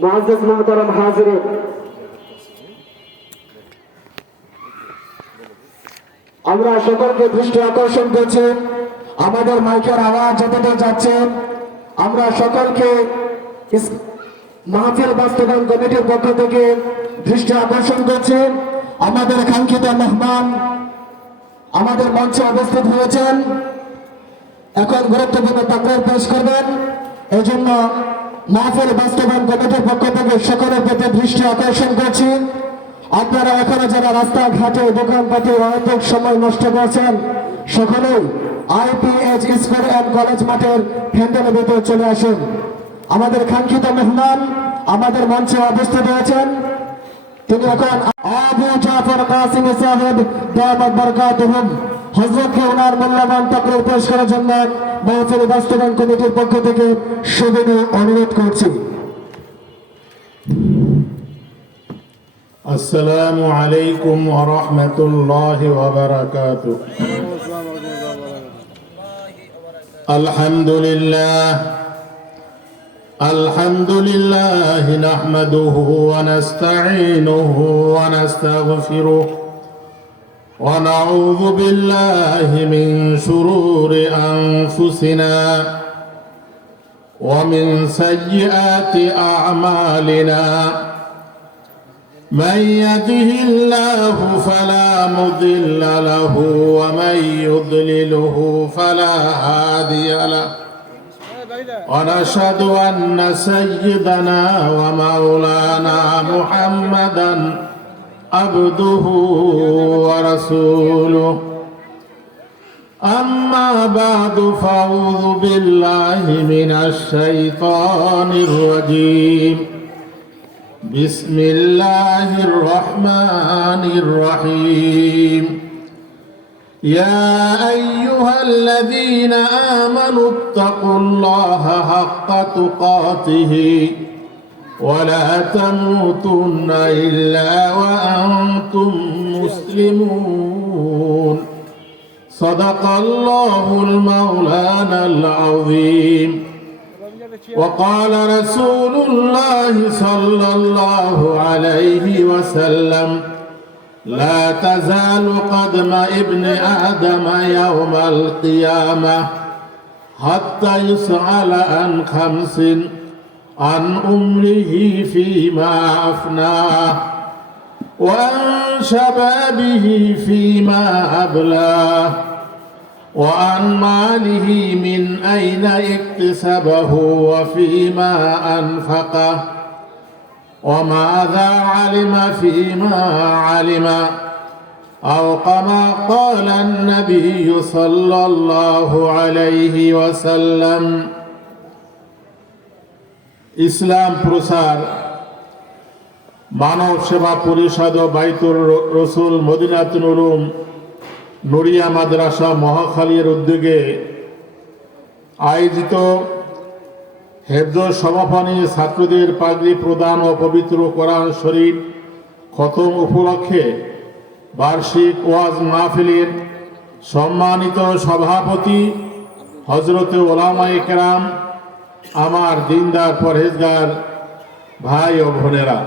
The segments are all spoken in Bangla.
মুআজ্জাজ মুহতারাম হাজিরিন আমরা সকলকে দৃষ্টি আকর্ষণ করছি। আমাদের মাইকের আওয়াজ যতটা যাচ্ছে, আমরা সকলকে মাহফিল বাস্তবায়ন কমিটির পক্ষ থেকে দৃষ্টি আকর্ষণ করছি। আমাদের কাঙ্ক্ষিত মেহমান আমাদের মঞ্চে উপস্থিত হয়েছেন। এখন গুরুত্বপূর্ণ তাকরার পেশ করবেন। এই জন্য মাহফিল বাস্তবায়ন কমিটির পক্ষ থেকে সকলের প্রতি দৃষ্টি আকর্ষণ করছি। আপনারা এখানে যারা রাস্তাঘাটে দোকানপাটে অহেতুক সময় নষ্ট করছেন, সকলেই আইপিএইচ স্কুল অ্যান্ড কলেজ মাঠের প্যান্ডেলের ভিতরে চলে আসুন। আমাদের কাঙ্ক্ষিত মেহমান আমাদের মঞ্চে উপস্থিত হয়েছেন। তিনি এখন আবু জাফর কাসিম সাহেব দামাত বরকাতুহুম হজরতকে ওনার মূল্যবান তকরের পেশ করার জন্য মহফিল বাস্তবায়ন কমিটির পক্ষ থেকে সুবিনু অনুরোধ করছি। আসসালামু আলাইকুম ওয়া রাহমাতুল্লাহি ওয়া বারাকাতুহু। আলহামদুলিল্লাহ। আলহামদুলিল্লাহ ونعوذ بالله من شرور أنفسنا ومن سيئات أعمالنا من يده الله فلا مضل له ومن يضلله فلا هادي له ونشهد أن سيدنا ومولانا محمدا عبده ورسوله أما بعد فأعوذ بالله من الشيطان الرجيم بسم الله الرحمن الرحيم يا أيها الذين آمنوا اتقوا الله حق تقاته ولا تموتن إلا وأنتم مسلمون. صدق الله المولانا العظيم. وقال رسول الله صلى الله عليه وسلم لا تزال قدم ابن آدم يوم القيامة حتى يسأل عن خمس عن أمره فيما أفناه وعن شبابه فيما أبلاه وعن ماله من أين اكتسبه وفيما أنفقه وماذا علم فيما علم أو كما قال النبي صلى الله عليه وسلم ইসলাম প্রসার, মানব সেবা পরিষদ ও বাইতুর র- রসুল মদিনাত নুরুম নড়িয়া মাদ্রাসা মহাখালীর উদ্যোগে আয়োজিত হেফজ সমাপনী ছাত্রদের পাগড়ি প্রদান ও পবিত্র কোরআন শরীফ খতম উপলক্ষে বার্ষিক ওয়াজ মাহফিলের সম্মানিত সভাপতি হজরতে ওলামায়ে কেরাম আমার দিনদার পরহেজগার ভাই ও বোনেরা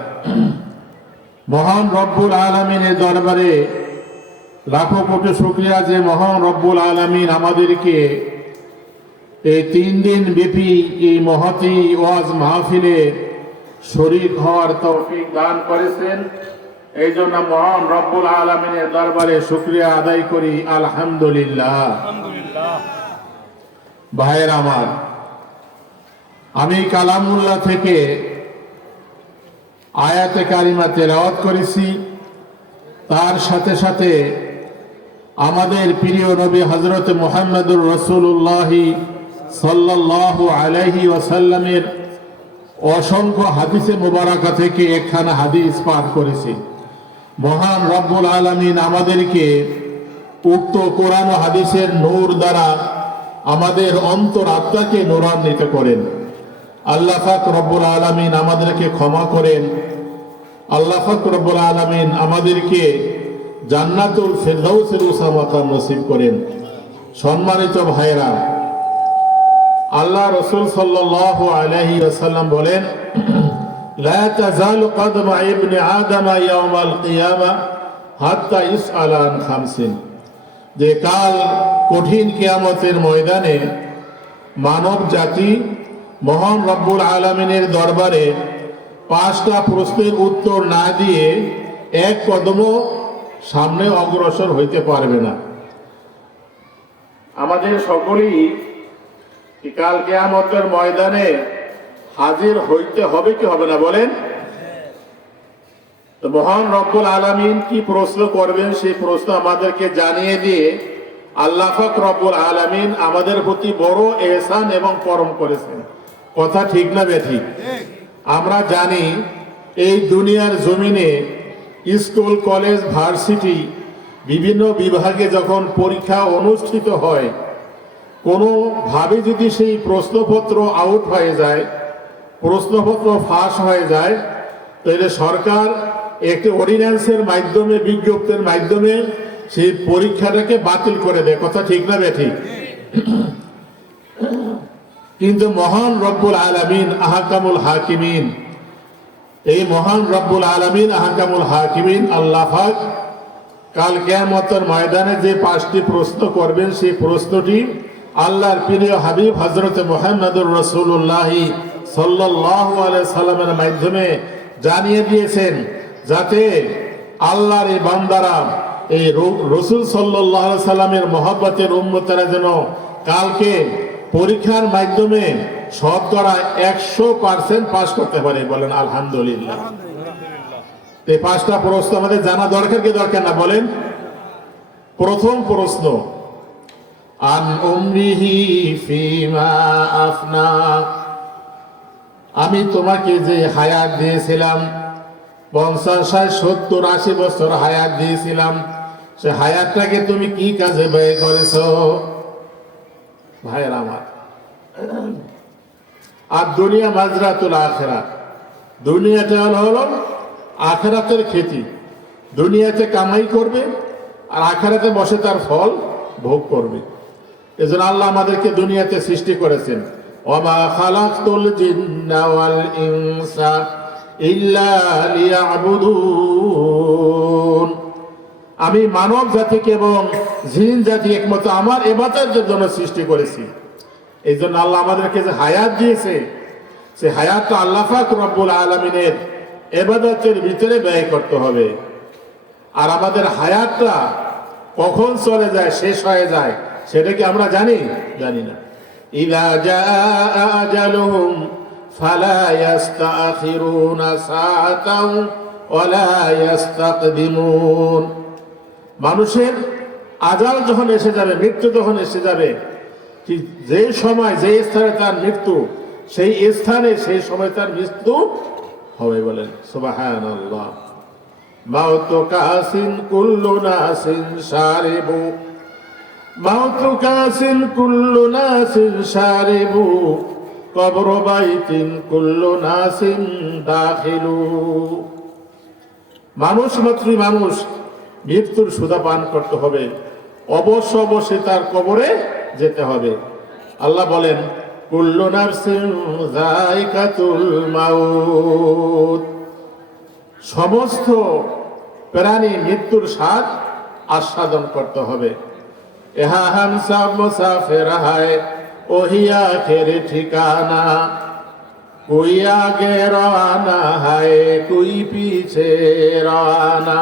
মহান রব্বুল আলমিনের দরবারে লাখো কোটি শুক্রিয়া যে মহান রব্বুল আলমিন আমাদেরকে এই তিন দিন ব্যাপী এই মহতি ওয়াজ মাহফিলে শরীর হওয়ার তৌফিক দান করেছেন। এই জন্য মহান রব্বুল আলমিনের দরবারে শুক্রিয়া আদায় করি আলহামদুলিল্লাহ। ভাইয়ের আমার আমি কালামুল্লাহ থেকে আয়াতে কারিমা তেলাওয়াত করেছি। তার সাথে সাথে আমাদের প্রিয় নবী হজরত মোহাম্মদুর রসুল্লাহ সাল্লাহ আলাইহি ওয়াসাল্লামের অসংখ্য হাদিসে মোবারকা থেকে একখানা হাদিস পাঠ করেছি। মহান রব্বুল আলমিন আমাদেরকে উক্ত কোরআন হাদিসের নূর দ্বারা আমাদের অন্তর আত্মাকে নূরান্বিত করেন। আল্লাহ পাক রব্বুল আলমিন আমাদেরকে ক্ষমা করেন আল্লাহ পাক রব্বুল আলমিন আমাদেরকে জান্নাতুল ফেরদাউসের উসামাকাম নসিব করেন সম্মানিত ভাইরা আল্লাহ রসুল সাল্লাহ আলহি আসাল্লাম বলেন لا تزال قدم ابن آدم يوم القيامة حتى يسأل عن خمسين যে কাল কঠিন কিয়ামতের ময়দানে মানব জাতি মহান রব্বুল আলমিনের দরবারে পাঁচটা প্রশ্নের উত্তর না দিয়ে এক কদমও সামনে অগ্রসর হইতে পারবে না। আমাদের সকলেই কাল কেয়ামতের ময়দানে হাজির হইতে হবে কি হবে না বলেন? তো মহান রব্বুল আলামিন কি প্রশ্ন করবেন সেই প্রশ্ন আমাদেরকে জানিয়ে দিয়ে আল্লাহাক রব্বুল আলামিন আমাদের প্রতি বড় এহসান এবং পরম করেছেন। কথা ঠিক না বেঠিক। আমরা জানি এই দুনিয়ার জমিনে স্কুল, কলেজ, ভার্সিটি বিভিন্ন বিভাগে যখন পরীক্ষা অনুষ্ঠিত হয়, কোনোভাবে যদি সেই প্রশ্নপত্র আউট হয়ে যায়, প্রশ্নপত্র ফাঁস হয়ে যায়, তাহলে সরকার একটি অর্ডিন্যান্সের মাধ্যমে, বিজ্ঞপ্তির মাধ্যমে সেই পরীক্ষাটাকে বাতিল করে দেয়। কথা ঠিক না বেঠিক? কিন্তু মহান রব্বুল আলামিন আহকামুল হাকিমিন এই মহান রব্বুল আলমিন, আহকামুল হাকিমিন, আল্লাহ কাল কেয়ামতের ময়দানে যে পাঁচটি প্রশ্ন করবেন, সেই প্রশ্নটি আল্লাহর প্রিয় হাবিব হজরত মোহাম্মদুর রসুল্লাহ সাল্লাহ সাল্লামের মাধ্যমে জানিয়ে দিয়েছেন যাতে আল্লাহর এই বান্দারা, এই রসুল সাল্লাহ সাল্লামের মহব্বতের উন্মতেরা যেন কালকে পরীক্ষার মাধ্যমে শতকরা একশো পার্সেন্ট পাস করতে পারে বলেন আলহামদুলিল্লাহ। এই পাঁচটা প্রশ্ন আমাদের জানা দরকার কি দরকার না বলেন? প্রথম প্রশ্ন আন উমরিহি ফিমা আফনা। আমি তোমাকে যে হায়াত দিয়েছিলাম পঞ্চাশ ষাট সত্তর আশি বছর হায়াত দিয়েছিলাম সে হায়াতটাকে তুমি কি কাজে ব্যয় করেছ? ভাইয়ের আমার। আর দুনিয়া মাজরাতুল আখেরা দুনিয়াটা হলো আখেরাতের খেতি। দুনিয়াতে কামাই করবে, আর আখেরাতে বসে তার ফল ভোগ করবে। এজন্য আল্লাহ আমাদেরকে দুনিয়াতে সৃষ্টি করেছেন। ওমা খালাকতুল জিন্না ওয়াল ইনসা ইল্লা লিয়াবুদুন আমি মানব জাতিকে এবং জিন জাতি একমত আমার এবাতের জন্য সৃষ্টি করেছি। এই জন্য আল্লাহ আমাদেরকে যে হায়াত দিয়েছে, সে হায়াতটা আল্লাহ পাক রব্বুল আলমিনের এবাদতের ভিতরে ব্যয় করতে হবে। আর আমাদের হায়াতটা কখন চলে যায়, শেষ হয়ে যায়, সেটা কি আমরা জানি? জানি না। ফালা মানুষের আজাল যখন এসে যাবে, মৃত্যু যখন এসে যাবে যে সময়, যে স্থানে তার মৃত্যু, সেই স্থানে সেই সময় তার মৃত্যু হবে বলেন সুবাহান কাসিন নাসিন কবর মানুষ মাত্রই মানুষ মৃত্যুর সুদা পান করতে হবে। অবশ্য অবশ্যই তার কবরে যেতে হবে। আল্লাহ বলেন, কুল্লু মাউত। সমস্ত প্রাণী মৃত্যুর স্বাদ আস্বাদন করতে হবে। এহা হাম সাব মুসাফের হায় ওহিয়া খের ঠিকানা। কুই আগে রানা হায়, কুই পিছে রানা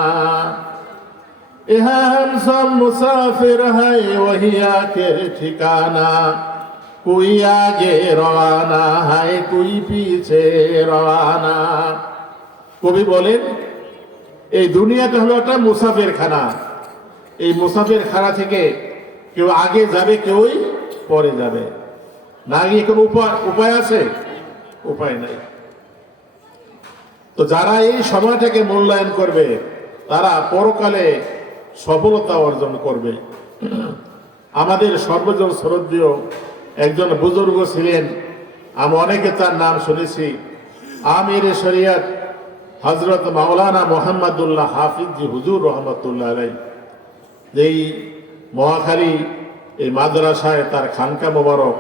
यहाँ हम सब मुसाफिर है वही आके ठिकाना कोई आगे रवाना है कोई पीछे रवाना কবি বলেন এই দুনিয়াটা হলো একটা মুসাফির খানা এই মুসাফির খানা থেকে কেউ আগে যাবে কেউই পরে যাবে না গিয়ে কোনো উপায় উপায় আছে উপায় নাই তো যারা এই সময়টাকে মূল্যায়ন করবে তারা পরকালে সফলতা অর্জন করবে। আমাদের সর্বজন শ্রদ্ধেয় একজন বুজুর্গ ছিলেন। আমি অনেকে তার নাম শুনেছি। আমির শরিয়ত হজরত মাওলানা মোহাম্মদুল্লাহ হাফিজি হুজুর রহমতুল্লাহ আলাই যেই মহাখালী, এই মাদ্রাসায় তার খানকা মোবারক,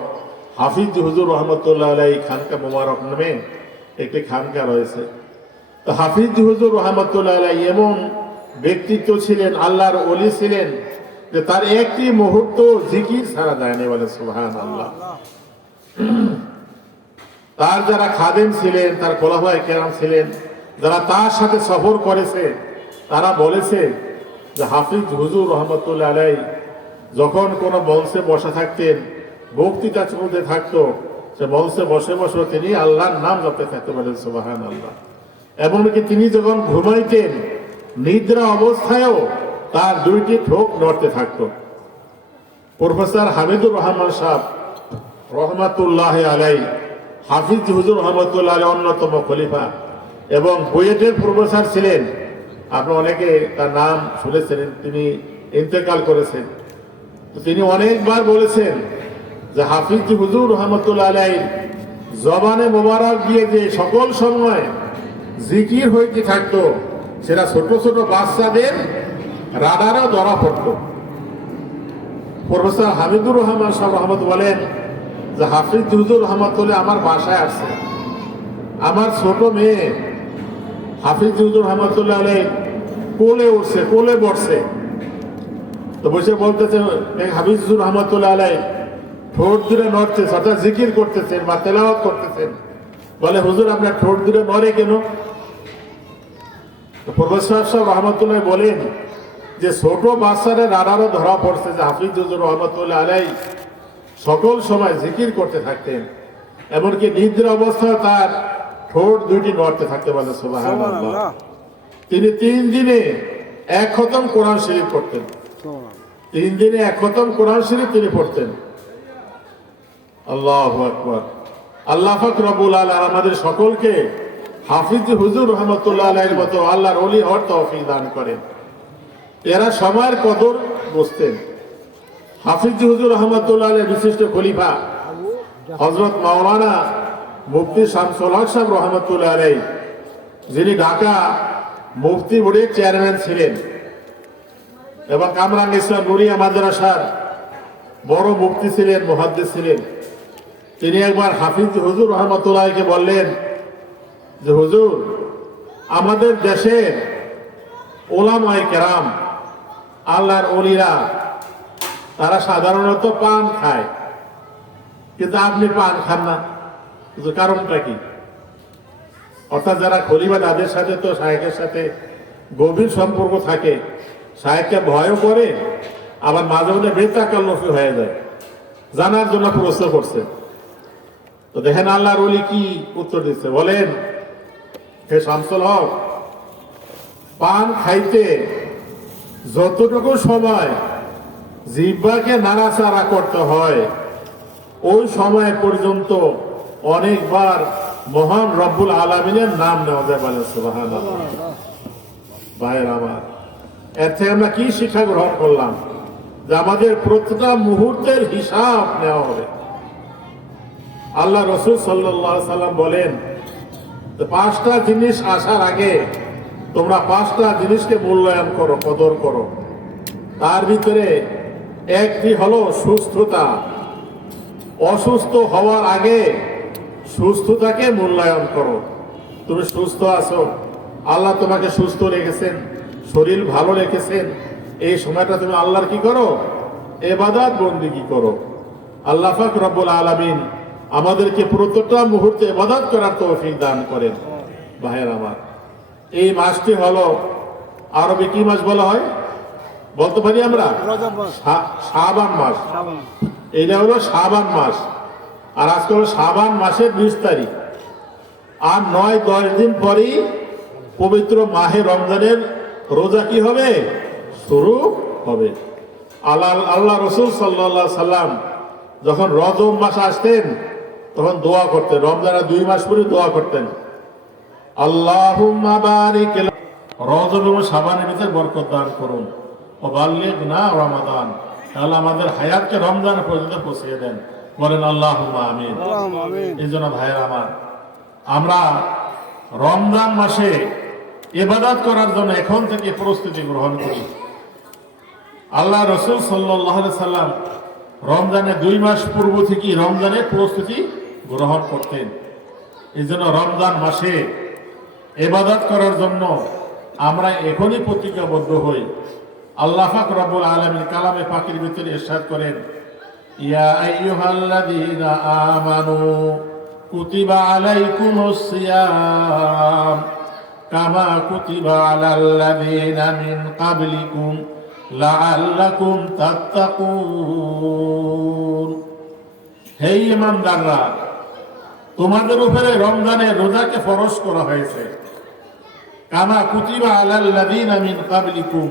হাফিজ হুজুর রহমতুল্লাহ আলাই খানকা মোবারক নামে একটি খানকা রয়েছে। তো হাফিজ হুজুর রহমতুল্লাহ আলাই এমন ব্যক্তিত্ব ছিলেন, আল্লাহর অলি ছিলেন, যে তার একটি মুহূর্ত জিকির ছাড়া যায়নি বলে সুহান আল্লাহ তার যারা খাদেম ছিলেন, তার কোলাভাই কেরাম ছিলেন, যারা তার সাথে সফর করেছে, তারা বলেছে যে হাফিজ হুজুর রহমতুল্লাহ আলাই যখন কোনো মঞ্চে বসে থাকতেন, বক্তৃতা চলতে থাকতো, সে মঞ্চে বসে বসে তিনি আল্লাহর নাম জপতে থাকতে পারেন সুবাহান আল্লাহ এমনকি তিনি যখন ঘুমাইতেন নিদ্রা অবস্থায়ও তার দুইটি ঠোক নড়তে থাকতো। প্রফেসর হামিদুর রহমান সাহ রহমাতুল্লাহ আলাই হাফিজ হুজুর রহমতুল্লাহ আলাই অন্যতম খলিফা এবং বুয়েটের প্রফেসর ছিলেন। আপনি অনেকে তার নাম শুনেছেন, তিনি ইন্তেকাল করেছেন। তিনি অনেকবার বলেছেন যে হাফিজ হুজুর রহমতুল্লাহ আলাই জবানে মোবারক দিয়ে যে সকল সময় জিকির হইতে থাকতো সেটা ছোট ছোট বাচ্চাদের রাডারও ধরা পড়তো। প্রফেসর হামিদুর রহমান সাহেব রহমত বলেন যে, হাফিজ হুজুর রহমতুল্লাহ আমার বাসায় আসছে। আমার ছোট মেয়ে হাফিজ হুজুর রহমতুল্লাহ কোলে উঠছে, কোলে বসছে। তো বসে বলতেছে "এ হাফিজ হুজুর রহমতুল্লাহ আলাই ঠোঁট দূরে নড়তেছে, অর্থাৎ জিকির করতেছেন বা তেলাওয়াত করতেছেন। বলে, হুজুর আপনার ঠোঁট দূরে নড়ে কেন? প্রফেসর সাহেব রহমতুল্লাহ বলেন যে ছোট বাচ্চারা রানারও ধরা পড়ছে যে হাফিজ হুজুর রহমতুল্লাহ আলাই সকল সময় জিকির করতে থাকতেন। এমনকি নিদ্রা অবস্থায় তার ঠোঁট দুইটি নড়তে থাকতে সুবহানাল্লাহ। তিনি তিন দিনে এক খতম কোরআন শরীফ পড়তেন। তিন দিনে এক খতম কোরআন শরীফ তিনি পড়তেন। আল্লাহ আকবর। আল্লাহ ফাক রবুল আল্লাহ আমাদের সকলকে হাফিজ হুজুর রহমতুল্লাহ মতো আল্লাহর অলি হর তৌফিক দান করেন। এরা সময়ের কদর বুঝতেন। হাফিজ হুজুর রহমতুল্লাহ বিশিষ্ট খলিফা হজরত মাওলানা মুফতি শামসুল হক সাহেব রহমতুল্লাহ আলাই যিনি ঢাকা মুফতি বোর্ডের চেয়ারম্যান ছিলেন এবং কামরান ইসলাম নুরিয়া মাদ্রাসার বড় মুফতি ছিলেন, মুহাদ্দিস ছিলেন। তিনি একবার হাফিজ হুজুর রহমতুল্লাহকে বললেন যে হুজুর, আমাদের দেশের ওলামাই কেরাম, আল্লাহর অলিরা তারা সাধারণত পান খায়। কিন্তু আপনি পান খান না। কারণটা কি? অর্থাৎ যারা খলিফা, তাদের সাথে তো শাহেকের সাথে গভীর সম্পর্ক থাকে। সাহেবকে ভয়ও করে, আবার মাঝে মাঝে বেতাকাল্লফি হয়ে যায়। জানার জন্য প্রশ্ন করছে। তো দেখেন আল্লাহর অলি কি উত্তর দিচ্ছে? বলেন হে শামসুল হক, পান খাইতে যতটুকু সময় জিব্বাকে নাড়াচাড়া করতে হয়, ওই সময় পর্যন্ত অনেকবার মহান রব্বুল আলমিনের নাম নেওয়া যায় বলে সুবাহান ভাইয়ের আমার, এর থেকে আমরা কি শিক্ষা গ্রহণ করলাম? যে আমাদের প্রতিটা মুহূর্তের হিসাব নেওয়া হবে। আল্লাহ রসুল সাল্লাহ সাল্লাম বলেন যে পাঁচটা জিনিস আসার আগে তোমরা পাঁচটা জিনিসকে মূল্যায়ন করো, কদর করো। তার ভিতরে একটি হলো সুস্থতা। অসুস্থ হওয়ার আগে সুস্থতাকে মূল্যায়ন করো। তুমি সুস্থ আছো, আল্লাহ তোমাকে সুস্থ রেখেছেন, শরীর ভালো রেখেছেন। এই সময়টা তুমি আল্লাহর কি করো? এবাদাত বন্দি কি করো। আল্লাহ ফাক রব্বুল আলমিন আমাদেরকে প্রত্যেকটা মুহূর্তে এবাদাত করার তৌফিক দান করেন। ভাইয়ের আমার এই মাসটি হলো আরবে কি মাস বলা হয়? বলতে পারি আমরা? শাবান মাস। এটা হলো শাবান মাস। আর আজকে হলো শাবান মাসের বিশ তারিখ। আর নয় দশ দিন পরেই পবিত্র মাহে রমজানের রোজা কি হবে? শুরু হবে। আল্লাহ আল্লাহ রসুল সাল্লাহ সাল্লাম যখন রজব মাস আসতেন তখন দোয়া করতেন। রমজানের দুই মাস পরে দোয়া করতেন। আল্লাহ রজব এবং সাবানের ভিতরে বরকত দান করুন। ও বাল্যেক না রমাদান। তাহলে আমাদের হায়াতকে রমজান পর্যন্ত পৌঁছিয়ে দেন। বলেন আল্লাহ আমিন। এই জন্য ভাইয়ের আমার আমরা রমজান মাসে ইবাদত করার জন্য এখন থেকে প্রস্তুতি গ্রহণ করি। আল্লাহ রসুল সাল্লাহ সাল্লাম রমজানের দুই মাস পূর্ব থেকে রমজানের প্রস্তুতি গ্রহণ করতেন। এই জন্য রমজান মাসে এবাদত করার জন্য আমরা এখনই প্রতিজ্ঞাবদ্ধ হই। আল্লাহ পাক রব্বুল আলামিন কালামে পাকের ভিতরে ইরশাদ করেন, ইয়া কামা হে ইমানদাররা তোমাদের উপরে রমজানের রোজাকে ফরজ করা হয়েছে। কামা কুতিবা আলাল্লাযীনা মিন ক্বাবলিকুম,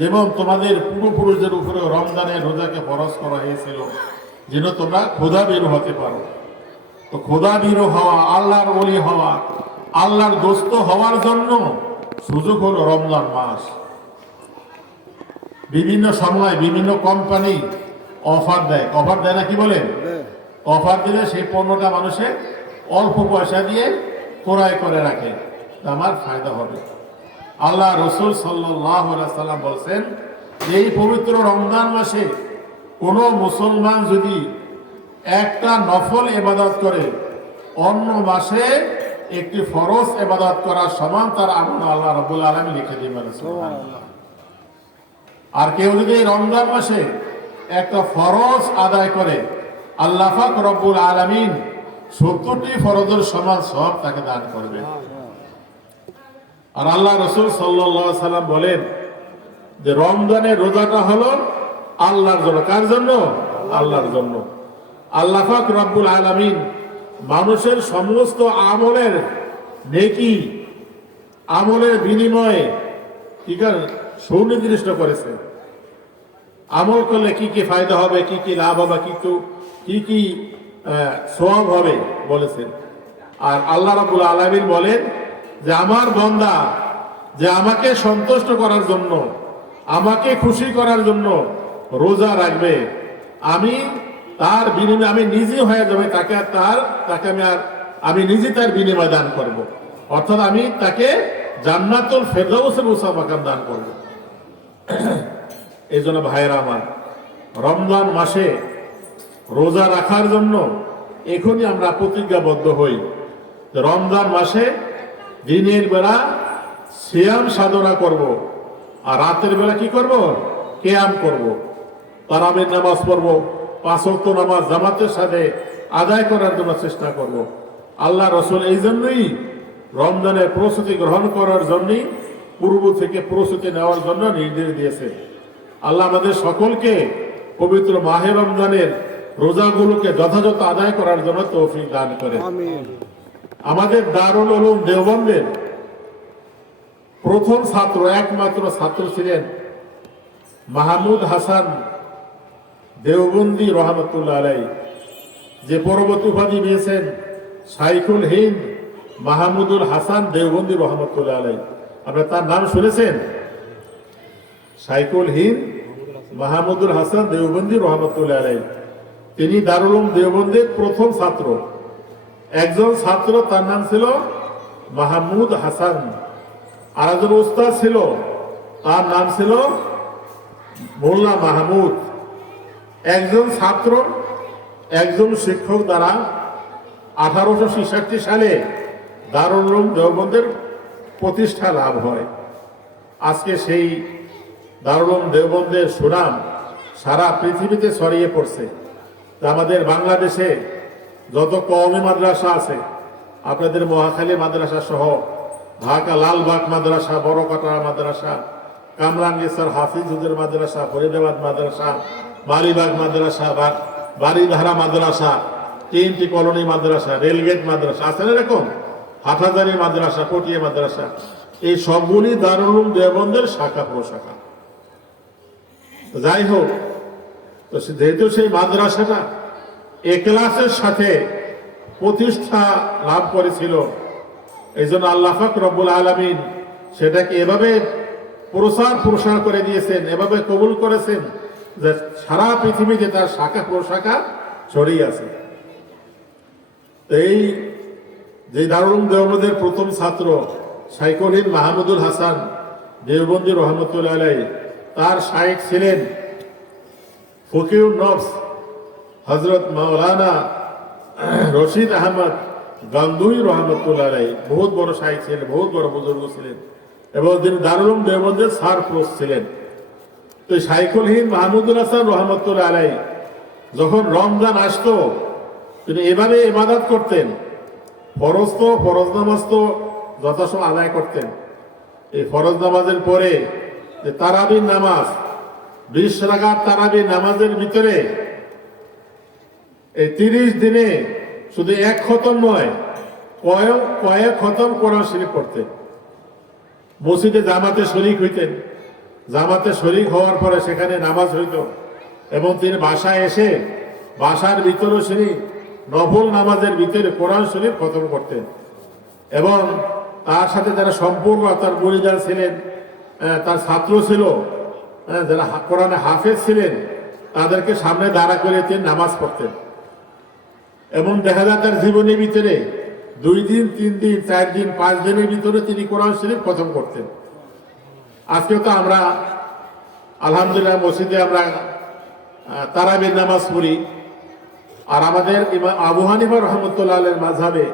যেমন তোমাদের পূর্বপুরুষদের উপরে রমজানের রোজাকে ফরজ করা হয়েছিল, যেন তোমরা খোদা বের হতে পারো। তো খোদা বের হওয়া, আল্লাহর বলি হওয়া, আল্লাহর দোস্ত হওয়ার জন্য সুযোগ হলো রমজান মাস। বিভিন্ন সময় বিভিন্ন কোম্পানি অফার দেয়। অফার দেয় না কি বলেন? অফার দিলে সেই পণ্যটা মানুষে অল্প পয়সা দিয়ে ক্রয় করে রাখে। আমার ফায়দা হবে। আল্লাহ রসুল সাল্লাহ সাল্লাম বলছেন এই পবিত্র রমজান মাসে কোনো মুসলমান যদি একটা নফল এবাদত করে অন্য মাসে একটি ফরজ এবাদত করার সমান তার আমল আল্লাহ রবুল আলমী লিখে সুবহানাল্লাহ। আর কেউ যদি এই রমজান মাসে একটা ফরজ আদায় করে আল্লাহাক রব্বুল আলমিন সত্তরটি ফরজের সমান সব তাকে দান করবে আর আল্লাহ রসুল সাল্লাম বলেন যে রমজানের রোজাটা হলো আল্লাহর জন্য। কার জন্য? আল্লাহর জন্য। আল্লাহাক রব্বুল আলমিন মানুষের সমস্ত আমলের নেকি, আমলের বিনিময়ে আছে সুনির্দিষ্ট করেছে। আমল করলে কি কি ফায়দা হবে, কি কি লাভ হবে কি কি কি সব হবে বলেছেন আর আল্লাহ রাবুল আলমিন বলেন যে, আমার বন্দা যে আমাকে সন্তুষ্ট করার জন্য, আমাকে খুশি করার জন্য রোজা রাখবে, আমি তার বিনিময়ে, আমি নিজে হয়ে যাবে, তাকে তার, তাকে আমি আর, আমি নিজে তার বিনিময় দান করব। অর্থাৎ আমি তাকে জান্নাতুল ফেরদৌসের মুসাফাকাম দান করব এই জন্য ভাইয়েরা আমার, রমজান মাসে রোজা রাখার জন্য এখনই আমরা প্রতিজ্ঞাবদ্ধ হই রমজান মাসে দিনের বেলা সিয়াম সাধনা করব আর রাতের বেলা কি করব? কেয়াম করব। তারাবের নামাজ পড়ব পাঁচক্ত নামাজ জামাতের সাথে আদায় করার জন্য চেষ্টা করব। আল্লাহ রসুল এই জন্যই রমজানের প্রস্তুতি গ্রহণ করার জন্যই পূর্ব থেকে প্রস্তুতি নেওয়ার জন্য নির্দেশ দিয়েছে। আল্লাহ আমাদের সকলকে পবিত্র মাহে রমজানের রোজাগুলোকে যথাযথ আদায় করার জন্য তৌফিক দান করে। আমাদের দারুল উলুম দেওবন্দের প্রথম ছাত্র একমাত্র ছাত্র ছিলেন মাহমুদ হাসান দেওবন্দি রহমতুল্লাহ আলাই। যে পরবর্তী উপাধি পেয়েছেন সাইকুল হিন্দ মাহমুদুল হাসান দেওবন্দি রহমতুল্লাহ আলাই। আপনারা তার নাম শুনেছেন? সাইকুল হিন্দ মাহমুদুল হাসান দেওবন্দি রহমতুল্লাহ আলাই। তিনি দারুল দেওবন্দের প্রথম ছাত্র। একজন ছাত্র তার নাম ছিল মাহমুদ হাসান। আর একজন উস্তাদ ছিল, তার নাম ছিল মোল্লা মাহমুদ। একজন ছাত্র, একজন শিক্ষক দ্বারা আঠারোশো ছেষট্টি সালে দারুল উলুম দেওবন্দের প্রতিষ্ঠা লাভ হয়। আজকে সেই দারুল উলুম দেওবন্দের সুনাম সারা পৃথিবীতে ছড়িয়ে পড়ছে। আমাদের বাংলাদেশে যত কওমি মাদ্রাসা আছে, আপনাদের মহাখালী মাদ্রাসা সহ ঢাকা লালবাগ মাদ্রাসা, বড়কাটা মাদ্রাসা, কামরাঙ্গেশ্বর হাফিজুদের মাদ্রাসা, ফরিদাবাদ মাদ্রাসা বালিবাগ মাদ্রাসা বা বাড়িধারা মাদ্রাসা, তিনটি কলোনি মাদ্রাসা, রেলগেট মাদ্রাসা, আছে না এরকম? হাটহাজারি মাদ্রাসা, পটিয়া মাদ্রাসা, এই সবগুলি দারুল দেবন্দের শাখা প্রশাখা। যাই হোক তো যেহেতু সেই মাদ্রাসাটা এক্লাসের সাথে প্রতিষ্ঠা লাভ করেছিল এই জন্য আল্লাহ রব্বুল আলমিন সেটাকে এভাবে প্রসার প্রসার করে দিয়েছেন, এভাবে কবুল করেছেন যে সারা পৃথিবীতে তার শাখা প্রশাখা ছড়িয়ে আছে। এই যে দারুল দেওবন্দের প্রথম ছাত্র সাইকলিন মাহমুদুল হাসান দেওবন্দি রহমতুল্লাহ তার শায়েক ছিলেন ফকিউর নফস হজরত মাওলানা রশিদ আহমদ গান্ধুই রহমতুল্লাহ বহুত বড় শাহী ছিলেন, বহুত বড় বুজুর্গ ছিলেন এবং তিনি দারুলুম দেবন্দের সার প্রোস ছিলেন। তো শাইখুল হিন্দ মাহমুদুল হাসান রহমতুল্লাহ আলাই যখন রমজান আসতো, তিনি এবারে ইবাদত করতেন। ফরজ তো ফরজ নামাজ তো যথাসময় আদায় করতেন। এই ফরজ নামাজের পরে যে তারাবির নামাজ বিশ রাকাত তারাবির নামাজের ভিতরে এই তিরিশ দিনে শুধু এক খতম নয়, কয়েক কয়েক খতম কোরআন শরীফ পড়তেন। মসজিদে জামাতে শরিক হইতেন। জামাতে শরিক হওয়ার পরে সেখানে নামাজ হইত এবং তিনি বাসায় এসে বাসার ভিতরে তিনি নফল নামাজের ভিতরে কোরআন শরীফ খতম করতেন। এবং তার সাথে যারা সম্পূর্ণ তার বলিদার ছিলেন তার ছাত্র ছিল যারা কোরআনে হাফেজ ছিলেন, তাদেরকে সামনে দাঁড়া করে তিনি নামাজ পড়তেন। এবং দেখা যায় তার জীবনের ভিতরে দুই দিন, তিন দিন, চার দিন, পাঁচ দিনের ভিতরে তিনি কোরআন শরীফ খতম করতেন। আজকে তো আমরা, আলহামদুলিল্লাহ মসজিদে আমরা তারাবির নামাজ পড়ি। আর আমাদের আবু হানিফা রহমতুল্লাহ মাঝাবে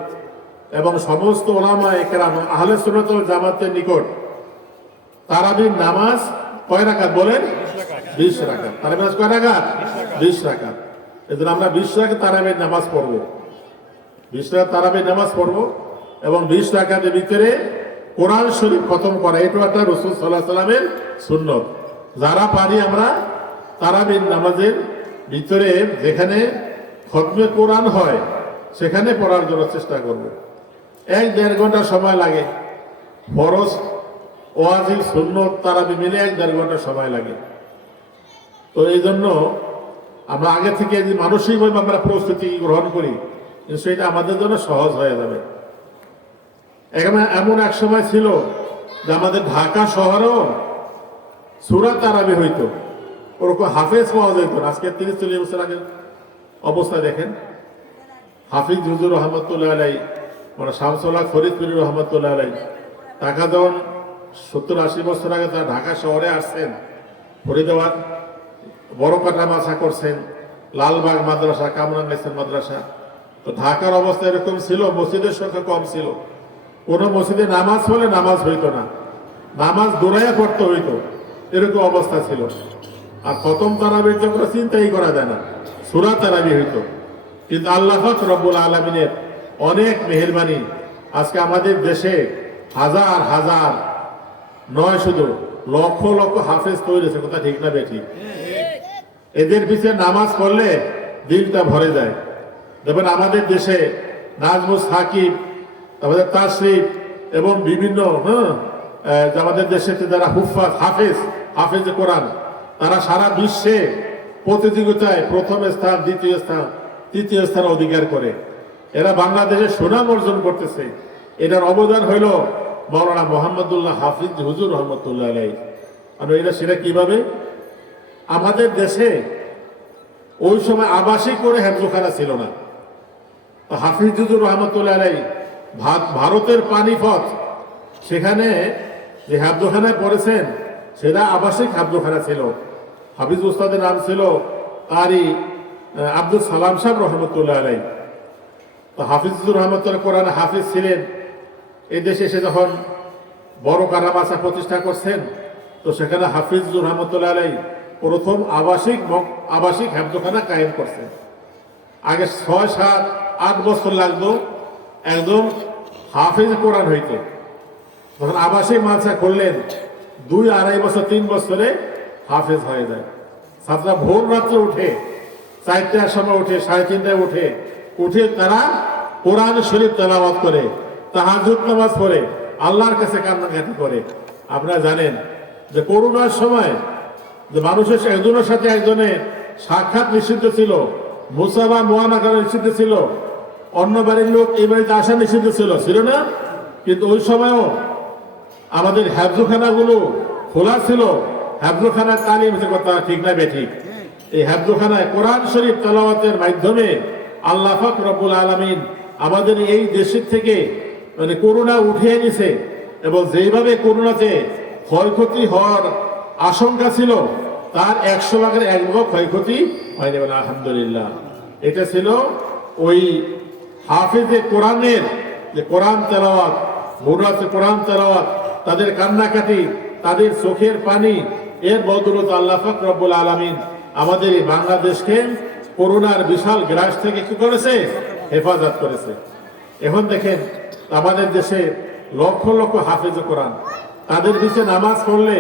এবং সমস্ত ওলামা একরাম আহলে ওয়াল জামাতের নিকট তারাবির নামাজ কয় রাকাত বলেন? বিশ রাকাত। তারাবির নামাজ কয় রাকাত? বিশ রাকাত। এজন্য আমরা বিশ রাকাত তারাবির নামাজ পড়ব। বিশ রাকাত তারাবির নামাজ পড়ব এবং বিশ রাকাতের ভিতরে কোরআন শরীফ খতম করা, এটাও একটা রসুল সাল্লাহ সাল্লামের সুন্নত। যারা পারি আমরা তারাবির নামাজের ভিতরে যেখানে খতমে কোরআন হয়, সেখানে পড়ার জন্য চেষ্টা করব। এক দেড় ঘণ্টা সময় লাগে। ফরজ ওয়াজিব, সুন্নত, তারাবি মিলে এক দেড় ঘণ্টা সময় লাগে। তো এই জন্য আমরা আগে থেকে যে মানসিকভাবে আমরা প্রস্তুতি গ্রহণ করি সেটা আমাদের জন্য সহজ হয়ে যাবে। এখানে এমন এক সময় ছিল যে আমাদের ঢাকা শহরেও সুরা তারাবি হইতো। ওরকম হাফেজ পাওয়া যেত। আজকে তিরিশ চল্লিশ বছর আগে অবস্থা দেখেন। হাফিজ হুজুর রহমতুল্লাহ আলাই মানে শামসুল্লাহ ফরিদপুর রহমতুল্লাহ আলাই টাকা যখন সত্তর আশি বছর আগে তারা ঢাকা শহরে আসছেন, ফরিদাবাদ বড় কাটামাশা করছেন, লালবাগ মাদ্রাসা কামরান নেসেন মাদ্রাসা। তো ঢাকার অবস্থা এরকম ছিল, মসজিদের সংখ্যা কম ছিল। কোনো মসজিদে নামাজ হলে নামাজ হইতো না। নামাজ দৌড়াইয়া পড়তে হইতো। এরকম অবস্থা ছিল। আর প্রথম তারাবির কোনো চিন্তাই করা যায় না। সুরা তারাবি হইতো। কিন্তু আল্লাহ রব্বুল আলমিনের অনেক মেহরবানি আজকে আমাদের দেশে হাজার হাজার নয় শুধু, লক্ষ লক্ষ হাফেজ তৈরি হয়েছে, কথা ঠিক না বেঠিক এদের পিছিয়ে নামাজ পড়লে দিলটা ভরে যায়। দেখবেন আমাদের দেশে নাজমুস হাকিম আমাদের তাসরিফ এবং বিভিন্ন হ্যাঁ আমাদের দেশে যারা হুফাজ, হাফেজ হাফেজ কোরআন, তারা সারা বিশ্বে প্রতিযোগিতায় প্রথম স্থান, দ্বিতীয় স্থান, তৃতীয় স্থান অধিকার করে। এরা বাংলাদেশে সুনাম অর্জন করতেছে। এটার অবদান হইল মৌলানা মোহাম্মদুল্লাহ হাফিজ হুজুর রহমতুল্লাহ আলাই আর এরা সেটা কীভাবে? আমাদের দেশে ওই সময় আবাসিক করে হেফজোখানা ছিল না। তো হাফিজুর রহমতুল্লাহ আলাই ভারতের পানিপথ, সেখানে যে হাবদোখানায় পড়েছেন সেটা আবাসিক হাবদোখানা ছিল। হাফিজ উস্তাদের নাম ছিল তারই আব্দুল সালাম সাহেব রহমতুল্লাহ আলাই তো হাফিজুর রহমতুল্লাহ কোরআন হাফিজ ছিলেন। এই দেশে এসে যখন বড় কারাবাসা প্রতিষ্ঠা করছেন, তো সেখানে হাফিজুর রহমতুল্লাহ আলাই প্রথম আবাসিক আবাসিক হেফজোখানা কায়েম করছেন। আগে ছয়, সাত, আট বছর লাগতো একদম হাফিজ কোরআন হইতে। তখন আবাসিক মাদ্রাসা করলেন দুই, আড়াই বছর, তিন বছরে হাফেজ হয়ে যায়। ছাত্ররা ভোর রাত্রে উঠে, চারটার সময় উঠে, সাড়ে তিনটায় উঠে উঠে তারা কোরআন শরীফ তেলাওয়াত করে। তাহাজুদ নামাজ পড়ে, আল্লাহর কাছে কান্নাকাটি করে। আপনারা জানেন যে করোনার সময় যে মানুষের একজনের সাথে একজনের সাক্ষাৎ নিষিদ্ধ ছিল মুসাবা মোয়ানা করা নিষিদ্ধ ছিল, অন্য বাড়ির লোক এই বাড়িতে আসা নিষিদ্ধ ছিল ছিল না? কিন্তু ওই সময়ও আমাদের হ্যাবজোখানাগুলো খোলা ছিল। হ্যাবজোখানার তালিম কথা ঠিক না বেঠিক। এই হ্যাবজোখানায় কোরআন শরীফ তালাওয়াতের মাধ্যমে আল্লাহ ফাক রব্বুল আলমিন আমাদের এই দেশের থেকে মানে করোনা উঠিয়ে নিছে এবং যেইভাবে করোনাতে ক্ষয়ক্ষতি হওয়ার আশঙ্কা ছিল, তার একশো ভাগের এক ভাগ ক্ষয়ক্ষতি হয়নি বলে আলহামদুলিল্লাহ। এটা ছিল ওই হাফিজে কোরআনের যে কোরআন তেলাওয়াত মুরাতে কোরআন তেলাওয়াত, তাদের কান্নাকাটি, তাদের চোখের পানি, এর বদলত আল্লাহ ফকরবুল আলমিন আমাদের এই বাংলাদেশকে করোনার বিশাল গ্রাস থেকে কি করেছে? হেফাজত করেছে। এখন দেখেন আমাদের দেশে লক্ষ লক্ষ হাফেজ কোরআন। তাদের পিছিয়ে নামাজ পড়লে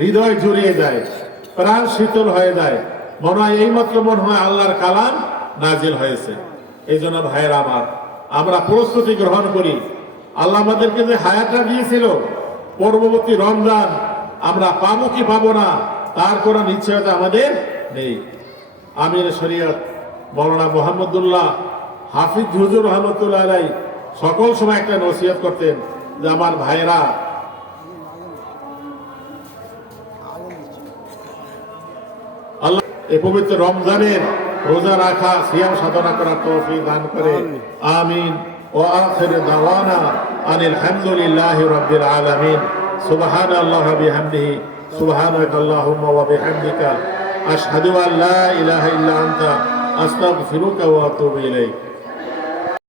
হৃদয় জুড়িয়ে যায়, প্রাণ শীতল হয়ে যায়। মনে হয় এইমাত্র মনে হয় আল্লাহর কালাম নাজিল হয়েছে। এই জন্য ভাইয়েরা আমার, আমরা প্রস্তুতি গ্রহণ করি। আল্লাহ আমাদেরকে যে হায়াতটা দিয়েছিল, পরবর্তী রমজান আমরা পাবো কি পাবো না, তার কোনো নিশ্চয়তা আমাদের নেই। আমির শরীয়ত মৌলানা মোহাম্মদুল্লাহ হাফিজ হুজুর রহমতুল্লাহ আলাই সকল সময় একটা নসিহত করতেন যে আমার ভাইরা আল্লাহ এই পবিত্র রমজানের রোজা রাখা, সিয়াম সাধনা করার তৌফিক দান করে। আমিন। ও আখির দাওয়ানা আনিল হামদুলিল্লাহি রাব্বিল আলামিন। সুবহান আল্লাহ বিহামদিহি। সুবহানাক আল্লাহুম্মা ওয়া বিহামদিকা। আশহাদু আন লা ইলাহা ইল্লা আনতা। আস্তাগফিরুকা ওয়া আতুবু ইলাইক।